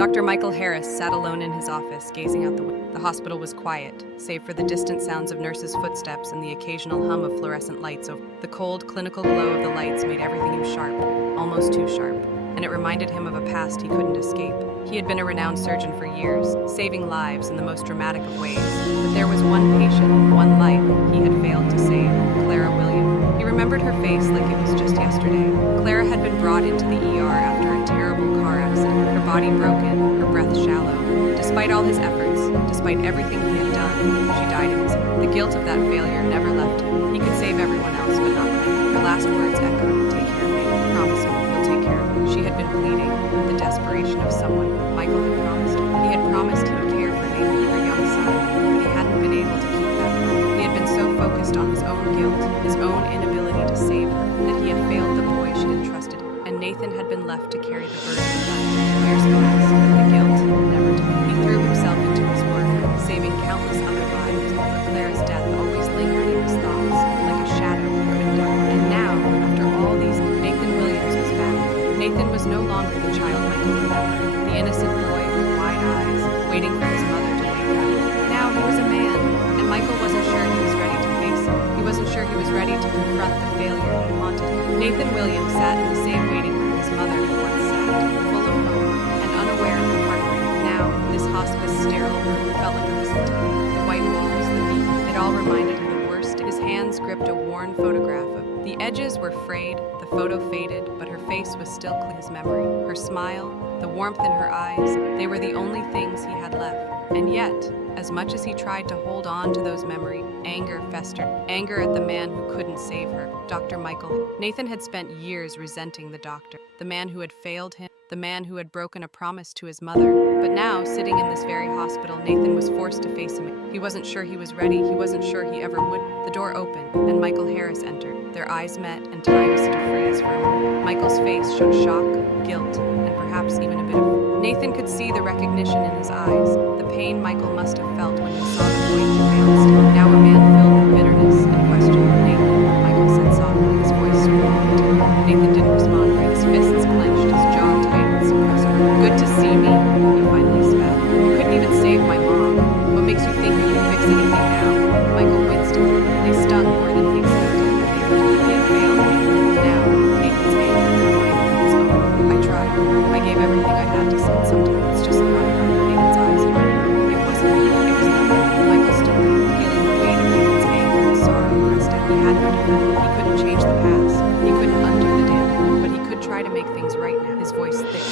Dr. Michael Harris sat alone in his office, gazing out the window. The hospital was quiet, save for the distant sounds of nurses' footsteps and the occasional hum of fluorescent lights over. The cold, clinical glow of the lights made everything sharp, almost too sharp, and it reminded him of a past he couldn't escape. He had been a renowned surgeon for years, saving lives in the most dramatic of ways. But there was one patient, one life he had failed to save, Clara Williams. He remembered her face like it was just yesterday. Clara had been brought into the ER after a terrible car accident, her body broken, her breath shallow. Despite all his efforts, despite everything he had done, she died in his arms. The guilt of that failure never left him. He could save everyone else, but not him. Her last words echoed, "Take care of me. Promise me you'll take care of me." She had been pleading with the desperation of someone Michael had promised. He had promised he would care for Nathan, her young son, but he hadn't been able to keep that promise. He had been so focused on his own guilt, his own inability to save her, that he had failed the boy she had trusted, and Nathan had been left to carry the burden of life. Years passed, but the guilt never took. He threw himself into his work, saving countless other lives, but Clara's death always lingered in his thoughts, like a shadow he couldn't die. And now, after all these, Nathan Williams was back. Nathan was no longer the child Michael remembered, the innocent boy with wide eyes, waiting for his mother to wake up. Now he was a man, and Michael wasn't sure he was ready to face it. He wasn't sure he was ready to confront the failure that haunted him. Nathan Williams sat in the same waiting room his mother had once sat, full of hope and unaware of the heartbreak. Now, this hospice sterile room felt like a prison to him. The white walls, the beacon, it all reminded him of the worst. His hands gripped a worn photograph of the edges were frayed, the photo faded, but her face was still clear in his memory. Her smile, the warmth in her eyes, they were the only things he had left. And yet, as much as he tried to hold on to those memories, anger festered. Anger at the man who couldn't save her, Dr. Michael. Nathan had spent years resenting the doctor, the man who had failed him, the man who had broken a promise to his mother. But now, sitting in this very hospital, Nathan was forced to face him. He wasn't sure he was ready. He wasn't sure he ever would. The door opened, and Michael Harris entered. Their eyes met, and time seemed to freeze for a moment. Michael's face showed shock, guilt, and perhaps even a bit of... Nathan could see the recognition in his eyes, the pain Michael must have felt when he saw the boy he failed. Now a man filled with bitterness and question. "Nathan," Michael said softly, his voice screamed. Nathan didn't respond, right? His fists clenched, his jaw tight with suppressed words. "Good to see me," he finally spat. "You couldn't even save my mom. What makes you think you can fix anything now?" Michael winced. They stung more than he expected. He had failed Nathan. Now, Nathan's anger reminded his own. "I tried. I gave everything I had to say. Sometimes it's just not enough." Nathan's eyes hardened. It wasn't. It was nothing. Michael stood there, feeling the weight of Nathan's anger and sorrow pressed at. He had no defense. He couldn't change the past. He couldn't undo the damage, but he could try to make things right now. His voice thick.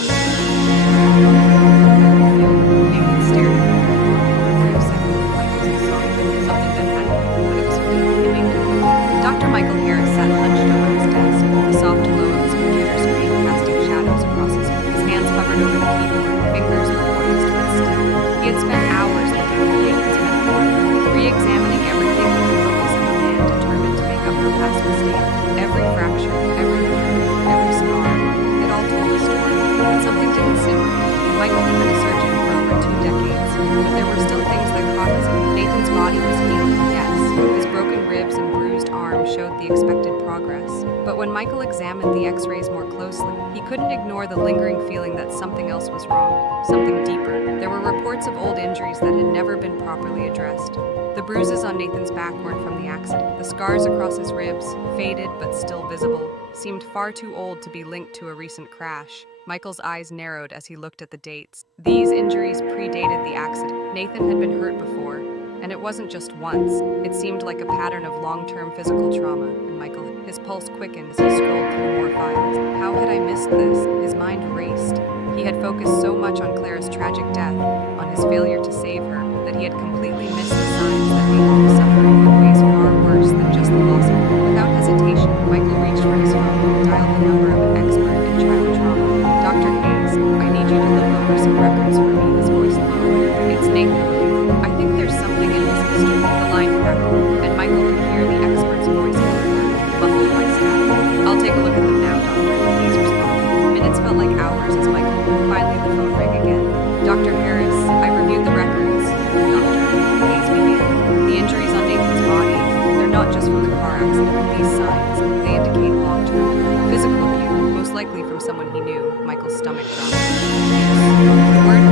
Nathan stared at him for a brief second. Michael saw something that hadn't, but it was fleeting. It made him move. Dr. Michael Harris sat hunched over his desk, the soft glow of his computer screen casting shadows across his face. His hands hovered over the keyboard, fingers were poised but still. He had spent hours looking at Nathan's metaphor, re-examining everything with the focus of a man determined to make up for past mistakes. Every fracture, every wound, every scar, it all told a story, but something didn't sit right. Michael had been a surgeon for over 2 decades, but there were still things that caught his eye. Nathan's body was healing, yes. His broken ribs and bruised arm showed the expected progress. But when Michael examined the x-rays more closely, he couldn't ignore the lingering feeling that something else was wrong, something deeper. There were reports of old injuries that had never been properly addressed. The bruises on Nathan's back weren't from the accident. The scars across his ribs, faded but still visible, seemed far too old to be linked to a recent crash. Michael's eyes narrowed as he looked at the dates. These injuries predated the accident. Nathan had been hurt before, and it wasn't just once. It seemed like a pattern of long-term physical trauma, and his pulse quickened as he scrolled through more files. How had I missed this? His mind raced. He had focused so much on Clara's tragic death, on his failure to save her, that he had completely missed the signs that Nathan was suffering in ways far worse than just the loss of her. Without hesitation, Michael reached for his phone and dialed the number of an expert in child trauma. "Dr. Hayes, I need you to look over some records for me," his voice lowered. "It's Nathan Williams. I think there's something in his history." The line crackled, and Michael could hear the expert's voice muffled by static. "I'll take a look at them now, Doctor," Hayes responded. Minutes felt like hours as Michael finally the phone rang again. "Dr. Harris, I reviewed the records." "Doctor," Hayes began. "The injuries on Nathan's body, they're not just from the car accident. These signs, they indicate long-term physical abuse, most likely from someone he knew." Michael's stomach dropped. "The word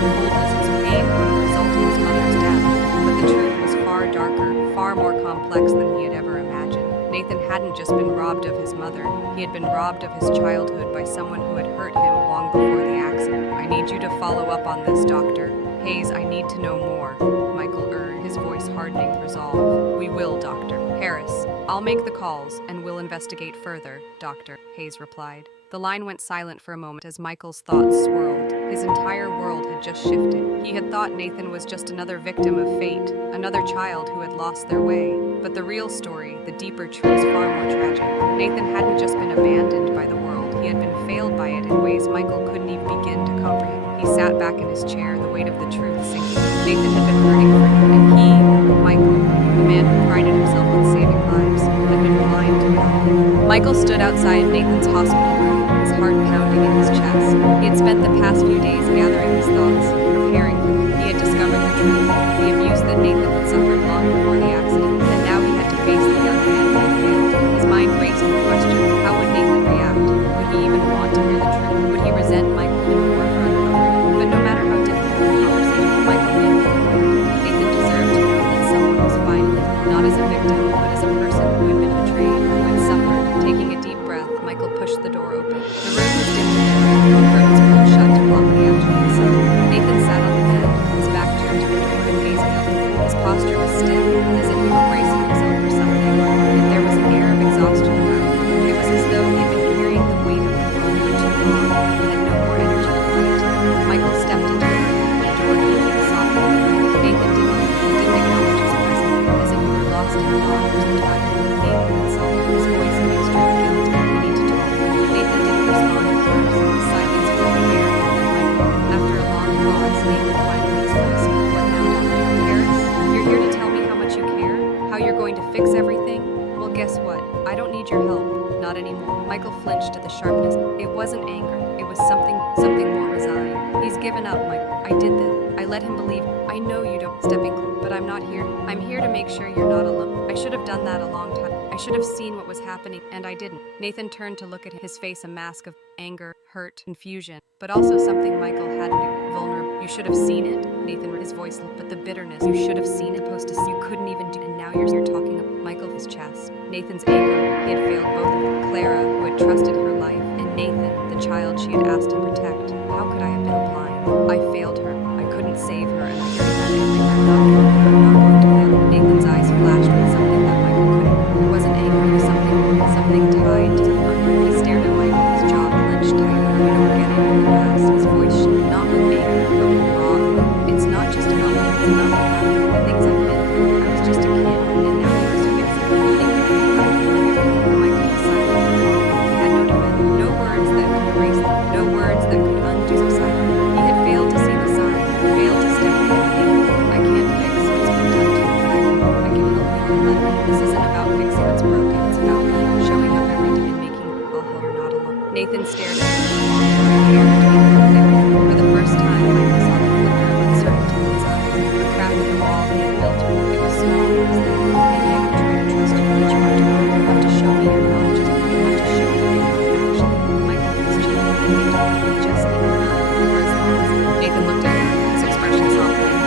as cold as his pain were the result of his mother's death. But the truth was far darker, far more complex than he had ever imagined. Nathan hadn't just been robbed of his mother, he had been robbed of his childhood by someone who had hurt him long before the accident. "I need you to follow up on this, Doctor. Hayes, I need to know more," Michael urged, his voice hardening with resolve. "We will, Doctor." "Harris, I'll make the calls, and we'll investigate further, Doctor," Hayes replied. The line went silent for a moment as Michael's thoughts swirled. His entire world had just shifted. He had thought Nathan was just another victim of fate, another child who had lost their way. But the real story, the deeper truth, was far more tragic. Nathan hadn't just been abandoned by the world, he had been failed by it in ways Michael couldn't even begin to comprehend. He sat back in his chair, the weight of the truth sinking. Nathan had been hurting for him, and he, Michael, the man who prided himself on saving lives, had been blind to it all. Michael stood outside Nathan's hospital room, his heart pounding in his chest. He had spent the past few days gathering his thoughts, preparing for them. He had discovered the truth, the abuse that Nathan had suffered long before the accident, and now he had to face the young man he had failed. His mind raced with the question, how would Nathan react? Would he even want to hear the truth? Would he resent Michael even more for uncovering? But no matter how difficult the conversation, Michael knew Nathan deserved to know that someone was finally, not as a victim, but as a person who had been betrayed, who had suffered. Taking a deep breath, Michael pushed the door open. The room was dimly lit, curtains pulled shut to block the afternoon sun. Nathan sat on the bed, his back turned to the door and gazing out the window. His posture was stiff, as if he were bracing himself for something, yet there was an air of exhaustion about him. It was as though he had been carrying the weight of the world for too long and had no more energy to fight. Michael stepped into the room, the door opened softly. Nathan didn't acknowledge his presence, as if he were lost in thought or so tired. Nathan himself, his voice a mixture of guilt. "We need to talk." Nathan didn't respond at first. The silence filled the air more than Michael. After a long pause, Nathan finally his voice. "What now, Doctor?" "Harris, you're here to tell me how much you care? How you're going to fix everything? Well, guess what? I don't need your help. Not anymore." Michael flinched at the sharpness. It wasn't anger. It was something more resigned. "He's given up, Michael. I did this. I let him believe. I know you don't." Stepping, "But I'm not here. I'm here to make sure you're not alone. I should have done that a long time. I should have seen what was happening, and I didn't." Nathan turned to look at his face, a mask of anger, hurt, confusion, but also something Michael hadn't. Vulnerable. "You should have seen it?" Nathan, his voice, but the bitterness. "You should have seen it. Supposed to see. You couldn't even do it, and now you're talking about." Michael's chest. Nathan's anger. He had failed both of them. Clara, who had trusted her life, and Nathan, the child she had asked to protect. How could I have been blind? I failed her. I couldn't save her, and I heard that every I'm not going to fail. Nathan's eyes flashed with something that Michael couldn't. It wasn't anger, it was something tied to hunger. He stared at Michael, his jaw clenched tight. "You don't get it," he asked, his voice not with anger, but with raw. "It's not just about me, it's about what happened, the things I've been through. I was just a kid, and now he was to fix it." Michael was silent for a moment. He had no defense, no words that could erase them, no words that could undo his silence. He had failed to see the sign, failed to step in. "I can't fix what's been done to you, but I can help you, but this isn't about fixing what's broken. It's about me showing up every day and making I'll help you're not alone." Nathan stared at him for a long time, the air between them thick. For the first time, Michael saw the flicker of uncertainty in his eyes. A crack in the wall he had built. It was small, it was there. "Maybe I can try to trust you, but you have to show me you're not just. You have to show me that you're actually." Michael was gentle. "You just need to know for as long as." Nathan looked at him, his expression softening.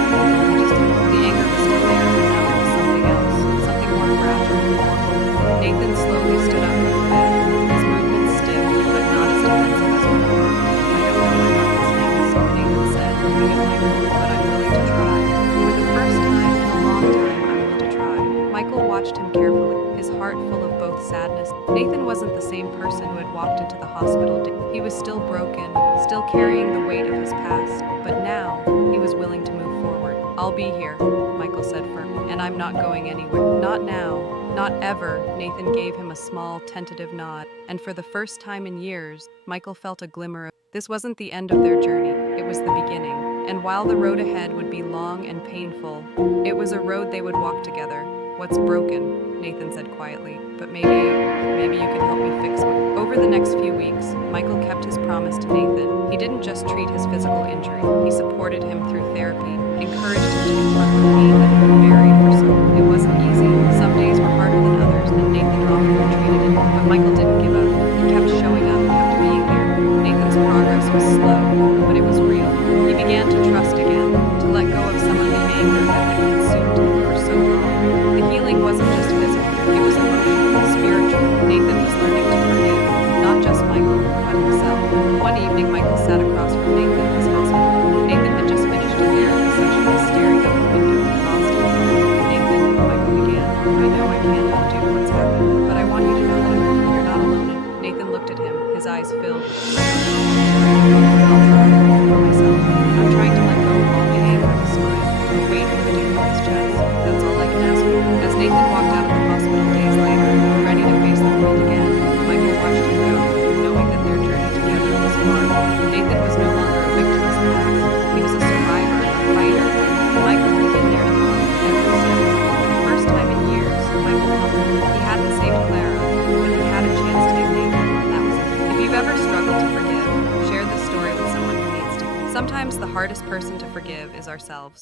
The anger was still there, but now there was something else, something more fragile, more hope. Nathan slowly stood up from the bed, his movements stiff, but not as defensive as before. "I don't know what happens next," Nathan said, looking at Michael, "but I'm willing to try. For the first time in a long time, I'm willing to try." Michael watched him carefully, his heart full of both sadness. Nathan wasn't the same person who had walked into the hospital. He was still broken, still carrying the weight of his past, but now he was willing to move forward. "I'll be here," Michael said firmly, "and I'm not going anywhere. Not now. Not ever." Nathan gave him a small, tentative nod, and for the first time in years, Michael felt a glimmer of this wasn't the end of their journey, it was the beginning. And while the road ahead would be long and painful, it was a road they would walk together. "What's broken?" Nathan said quietly, "but maybe you can help me fix it." Over the next few weeks, Michael kept his promise to Nathan. He didn't just treat his physical injury, he supported him through therapy, encouraged him to confront the pain that had been buried for so long. It wasn't easy. Some days were harder than others, and Nathan often retreated in, but Michael didn't give up. He kept showing up, kept being there. Nathan's progress was slow, but it was real. He began to trust hardest person to forgive is ourselves.